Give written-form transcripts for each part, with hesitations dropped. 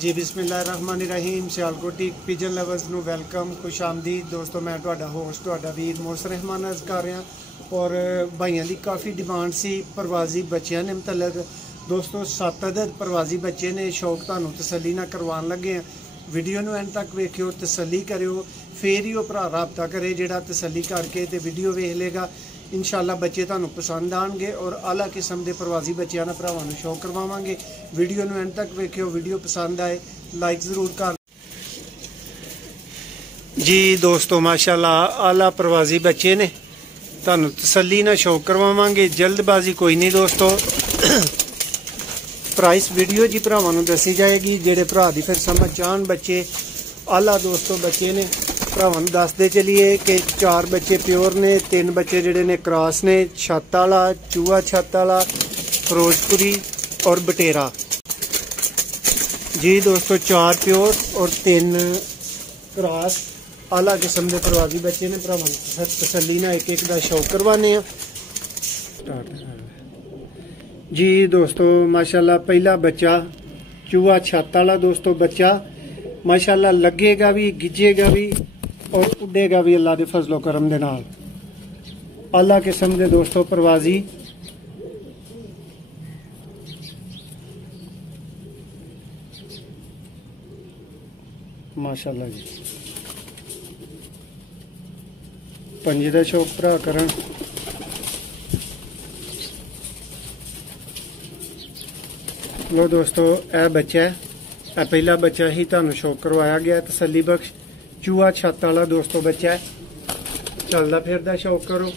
जी बिस्मिल्लाहिर्रहमानिर्रहीम। Sialkoti pigeon lovers ਨੂੰ welcome, खुश आमदीद दोस्तों। मैं ਤੁਹਾਡਾ ਹੋਸਟ ਤੁਹਾਡਾ ਵੀਰ ਮੋਸਰ ਰਹਿਮਾਨ अर्ज कर रहा और भाइयों की काफ़ी डिमांड सी प्रवासी बच्चों ने मतलब दोस्तों 7 अदद प्रवासी बच्चे ने शौक ਤੁਹਾਨੂੰ तसली ना करवान लगे हैं। वीडियो ਨੂੰ एंड तक वेखियो, तसली करियो, फिर ही वो भरा रबता करे ਜਿਹੜਾ तसली करके तो वीडियो वेख लेगा। इंशाल्लाह बच्चे ਤੁਹਾਨੂੰ पसंद आएंगे और आला किस्म के प्रवासी बच्चों ने भरावां ਨੂੰ शौक करवावांगे। वीडियो ਨੂੰ एंड तक वेखियो, वीडियो पसंद आए लाइक ज़रूर कर जी। दोस्तों माशाल्लाह आला प्रवासी बच्चे ने ਤੁਹਾਨੂੰ तसली ना शौक करवावांगे। जल्दबाजी कोई नहीं दोस्तों। प्राइस वीडियो जी भरावां ਨੂੰ दसी जाएगी। जेड़े भरा दी फिर समझ चाहन बच्चे आला दोस्तों बच्चे ने भरावां ਨੂੰ दसदे चलिए कि 4 बच्चे प्योर ने, 3 बच्चे जेड़े ने क्रॉस ने, छत वाला, चूहा छत वाला, फिरोजपुरी और बटेरा। जी दोस्तों 4 प्योर और 3 क्रॉस आला किस्म के प्रवासी बच्चे ने भरावां ਨੂੰ तसली ना एक का शौक करवाने। जी दोस्तों माशाल्लाह पहला बच्चा चूहा छत वाला दोस्तों बच्चा माशाल्लाह लगेगा भी, गिजेगा भी और उड़ेगा भी अल्लाह के फजलो करम दे नाल। आला किस्म के दोस्तों प्रवासी माशाल्लाह जी। पंजे का शौक भरा करन। लो दोस्तों यह बच्चा है, यह पहला बच्चा ही तुहानू शौक करवाया गया तसली बख्श चूहा छत वाला दोस्तों बच्चा है। चलदा फिरदा शौक करो।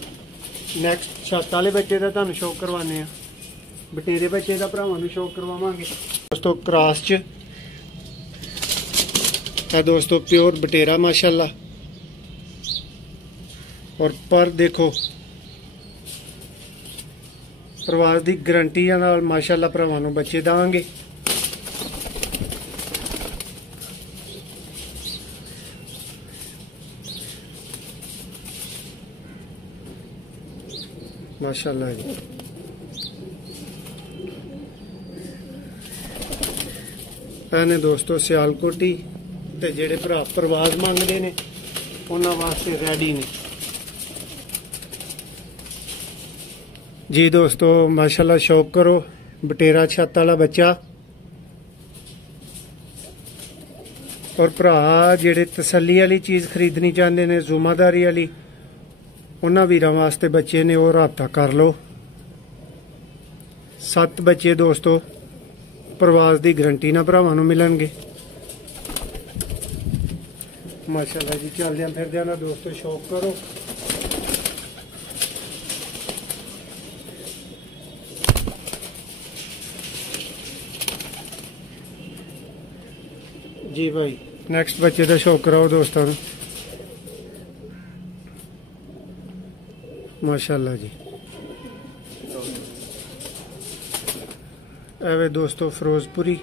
नैक्सट छत वाले बच्चे का तुहानू शौक करवाने, बटेरे बच्चे का भरावां नू शौक करवावांगे दोस्तों। क्रॉस च है दोस्तों प्योर बटेरा माशाल्लाह। और पर देखो प्रवास की गारंटी नाल माशाल्लाह भरावां नू बच्चे देवांगे। माशाल्लाह जी। ने दोस्तों सियालकोटी ते जेड़े भरा प्रवास मंगते ने उन्हां वास्ते रेडी ने जी। दोस्तों माशाल्लाह शौक करो। बटेरा छत वाला बच्चा और भरा जेड़े तसली वाली चीज़ खरीदनी चाहते ने, जुम्मेदारी वाली, उन्हां वीरां वास्ते बच्चे ने वो राबता कर लो। 7 बच्चे दोस्तों प्रवास की गारंटी ना भरावां नू मिलणगे माशाल्लाह जी। चलदियां फिरदियां ना दोस्तों शौक करो। जी भाई नैक्सट बच्चे का शौक कराओ दोस्तों माशाल्लाह जी। एवे दोस्तों फिरोजपुरी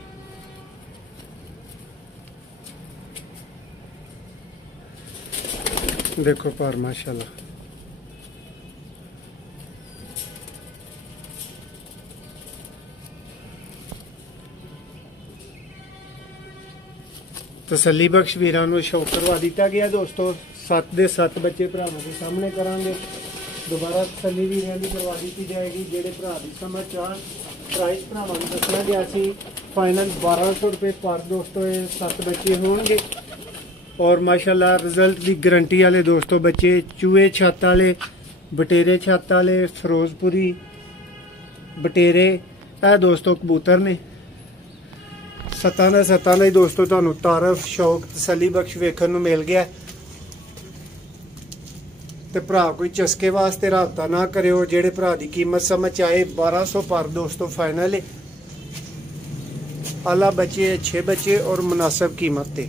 देखो पर माशाल्लाह। तसली बख्श वीरां नू शौक करवा दिता गया दोस्तों। 7 दे 7 बच्चे भरावां के सामने करांगे। दोबारा तसली वीरां की करवा दी जाएगी जेड़े भरा दी समझ चाह। प्राइस भरावां नू दसना गया सी फाइनल 1200 रुपये पर दोस्तों। 7 बच्चे होंगे और माशाल्लाह रिजल्ट की गारंटी वाले दोस्तों बच्चे चूहे छत वाले, बटेरे छत वाले, फिरोजपुरी बटेरे है दोस्तों कबूतर ने। सताना ही दोस्तों तुहानू तारफ शौक तसली बख्श वेखण नू मिल गया। ते भरा कोई चस्के वास्ते राबता ना करियो। जेड़े भरा दी कीमत समझ आए 1200 पर दोस्तों फाइनल है। आला बच्चे अच्छे बच्चे और मुनासिब कीमत ते।